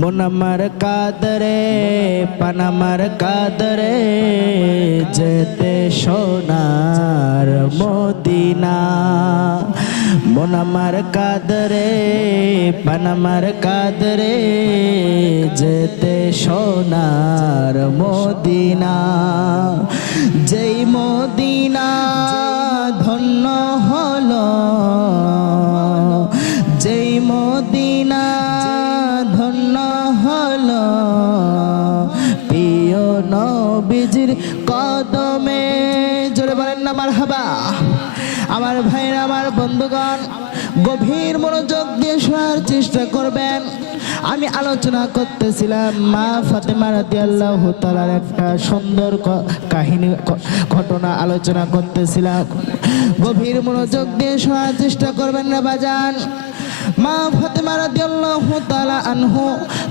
মন আমার কাদরে পানামার কাদরে যেতে সোনার মদিনা। মন আমার কাদরে পানামার কাদরে যেতে সোনার মদিনা। যেই মদিনা ধন্য হলো, যেই মদিনা ধন্য হলো প্রিয় নবীজির কদমে। জোরে বলেন না মারহাবা। আমার ভাইরা, আমার বন্ধুগণ, গভীর মনোযোগ দিয়ে শোনার চেষ্টা করবেন। আমি আলোচনা করতেছিলাম মা ফাতেমা রাদিয়াল্লাহু তাআলার একটা সুন্দর কাহিনী, ঘটনা আলোচনা করতেছিলাম। গভীর মনোযোগ দিয়ে শোনার চেষ্টা করবেন না বাজান। মা ফাতেমা রাদিয়াল্লাহু তাআলা আনহু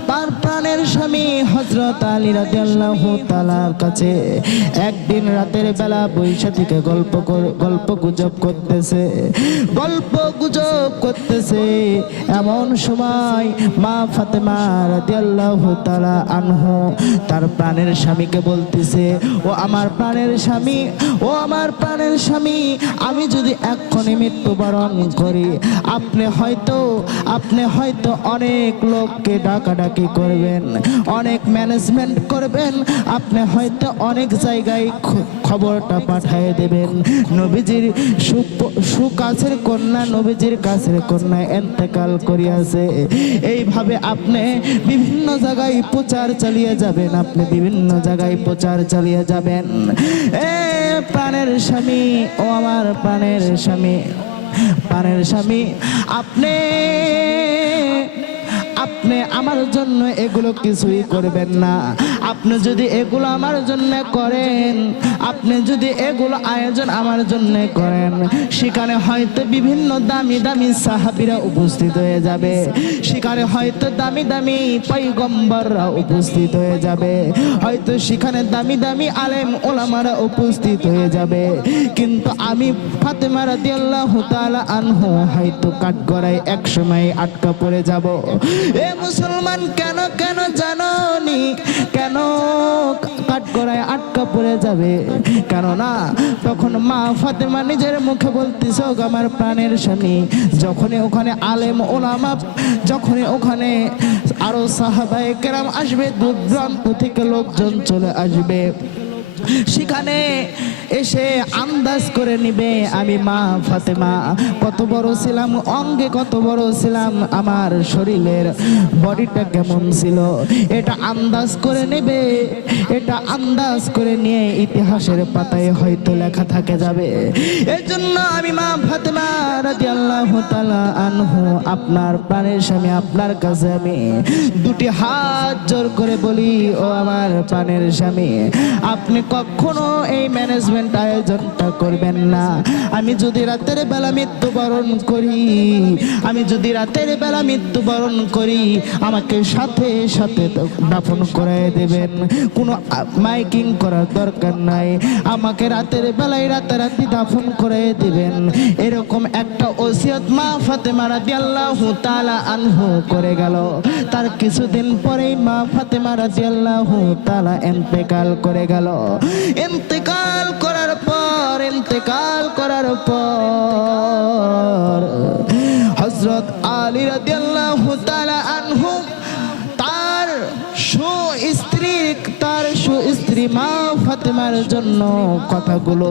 তার প্রাণের স্বামী হযরত আলী রাদিয়াল্লাহু তাআলার কাছে একদিন রাতের বেলা বৈশা থেকে গল্প গুজব করতেছে। এমন সময় মা ফাতেমা রাদিয়াল্লাহু তাআলা আনহু তার প্রাণের স্বামীকে বলতেছে, ও আমার প্রাণের স্বামী, ও আমার প্রাণের স্বামী, আমি যদি এক্ষুনি মৃত্যুবরণ করি, আপনি হয়তো অনেক লোককে ডাকাডাকি করবেন, অনেক ম্যানেজমেন্ট করবেন, আপনি হয়তো অনেক জায়গায় খবরটা পাঠিয়ে দেবেন নবীজির সুকাছের কন্যা, নবীজির কাছের কন্যা ইন্তেকাল করিয়াছে। এইভাবে আপনি বিভিন্ন জায়গায় প্রচার চালিয়ে যাবেন, আপনি বিভিন্ন জায়গায় প্রচার চালিয়ে যাবেন। প্রাণের স্বামী, ও আমার প্রাণের স্বামী, প্রাণের স্বামী, আপনি আমার জন্য এগুলো কিছুই করবেন না। আপনি যদি এগুলো আমার জন্য করেন, আপনি যদি এগুলো আয়োজন আমার জন্য করেন, সেখানে হয়তো বিভিন্ন দামি দামি সাহাবীরা উপস্থিত হয়ে যাবে, সেখানে হয়তো দামি দামি পয়গম্বররা উপস্থিত হয়ে যাবে, হয়তো সেখানে দামি দামি আলেম ওলামারা উপস্থিত হয়ে যাবে, কিন্তু আমি ফাতেমা রাদিয়াল্লাহু তাআলা আনহু হয়তো কাঠগড়ায় এক সময় আটকা পড়ে যাব। এ মুসলমান, কেন জানোনি কেন কাঠগড়ায় আটকা পড়ে যাবে? কেননা তখন মা ফাতেমা নিজের মুখে বলতেছে, আমার প্রাণের স্বামী, যখনই ওখানে আলেম ওলামা, যখনই ওখানে আরো সাহাবায়ে কেরাম আসবে, দূর দূরান্ত থেকে লোকজন চলে আসবে, সেখানে এসে আন্দাজ করে নিবে আমি মা ফাতেমা কত বড় ছিলাম, অঙ্গে কত বড় ছিলাম, আমার শরীরের বডিটা কেমন ছিল, এটা আন্দাজ করে নেবে। এটা আন্দাজ করে নিয়ে ইতিহাসের পাতায় হয়তো লেখা থাকে যাবে। এজন্য আমি মা ফাতেমা রাদিয়াল্লাহু তাআলা আনহু আপনার প্রাণের স্বামী, আপনার কাছে আমি দুটি হাত জোর করে বলি, ও আমার প্রাণের স্বামী, আপনি কখনো এই ম্যানেজমেন্ট আয়োজনটা করবেন না। আমি যদি রাতের বেলা মৃত্যুবরণ করি, আমি যদি রাতের বেলা মৃত্যুবরণ করি, আমাকে সাথে সাথে দাফন করায় দেবেন, কোনো মাইকিং করার দরকার নাই, আমাকে রাতের বেলায় রাতারাতি দাফন করায় দেবেন। এরকম একটা ওসিয়ত মা ফাতেমা রাদিয়াল্লাহু তাআলা আনহু করে গেল। তার কিছুদিন পরেই মা ফাতেমা রাদিয়াল্লাহু তাআলা ইন্তেকাল করে গেল। ইন্তেকাল করার পর হযরত আলী রাদিয়াল্লাহু তাআলা আনহু তার সুস্ত্রী মা ফাতেমার জন্য কথাগুলো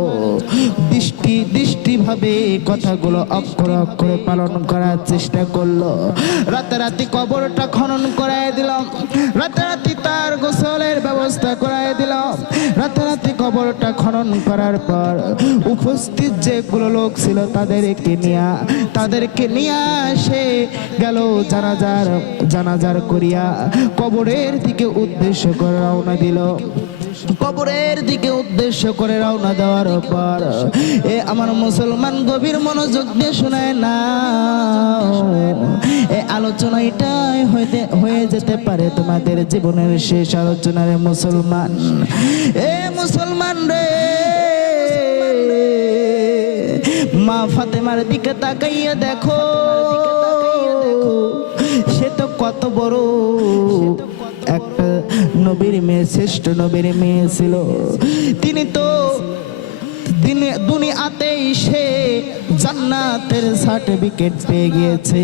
দৃষ্টিভাবে কথাগুলো অক্ষরে অক্ষরে পালন করার চেষ্টা করলো। রাতারাতি কবরটা খনন করায় দিলাম, রাতারাতি তার গোসলের ব্যবস্থা করায় দিলাম। রাতারাতি কবরটা খনন করার পর উপস্থিত যেগুলো লোক ছিল তাদেরকে নিয়ে আসে গেল জানাজার করিয়া কবরের দিকে উদ্দেশ্য করে রওনা দিল। কবরের দিকে উদ্দেশ্য করে রওনা দেওয়ার পর আমার মুসলমান গভীর মনোযোগ দিয়ে শোনায় না, এই আলোচনা এটাই হয়ে যেতে পারে তোমাদের জীবনের শেষ আলোচনা রে মুসলমান। মুসলমান রে, মা ফাতেমার দিকে তাকাইয়া দেখো, সে তো কত বড় নবীর মেয়ে, শ্রেষ্ঠ নবীর মেয়ে ছিল। তিনি তো দুনিয়াতেই সে জান্নাতের সার্টিফিকেট পেয়ে গিয়েছে।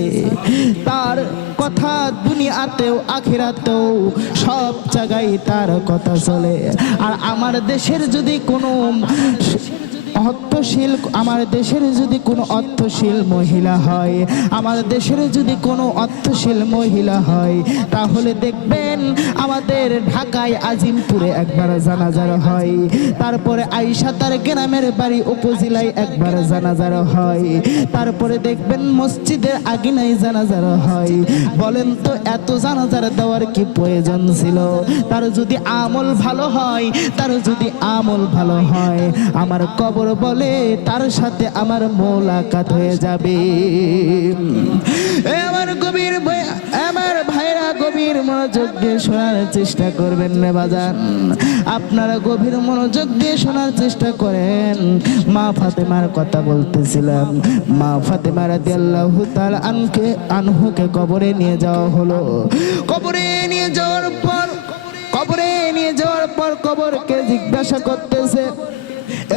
তার কথা দুনিয়াতেও আখিরাতেও সব জায়গায় তার কথা চলে। আর আমার দেশের যদি কোনো অর্থশীল, আমার দেশের যদি কোনো অর্থশীল মহিলা হয়, আমার দেশের যদি কোনো অর্থশীল মহিলা হয়, তাহলে দেখবেন আমাদের ঢাকায় আজিমপুরে একবার জানাজার হয়, তারপরে আইসা তার গ্রামের বাড়ি উপজেলায় একবার জানাজার হয়, তারপরে দেখবেন মসজিদের আগিনায় জানাজার হয়। বলেন তো এত জানাজার দেওয়ার কি প্রয়োজন ছিল? তার যদি আমল ভালো হয়, তার যদি আমল ভালো হয়, আমার কবর বলে তার সাথে আমার মোলাকাত হয়ে যাবে। আমার গভীর আমার ভাইরা গভীর মনোযোগ দিয়ে শোনার চেষ্টা করবেন না বাজান, আপনারা গভীর মনোযোগ দিয়ে শোনার চেষ্টা করেন। মা ফাতেমার কথা বলতেছিলাম। মা ফাতেমা রাদিয়াল্লাহু তাআলা আনহুকে কবরে নিয়ে যাওয়া হলো। কবরে নিয়ে যাওয়ার পর কবরকে জিজ্ঞাসা করতেছে,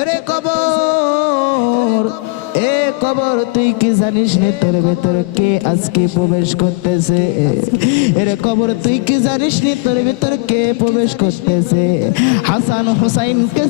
এরে কবর, এ কবর তুই কি জানিস নে তোর ভেতরে কে আজকে প্রবেশ করতেছে? এরে কবর তুই কি জানিস নে তোর ভেতরে কে প্রবেশ করতেছে? হাসান হুসাইনকে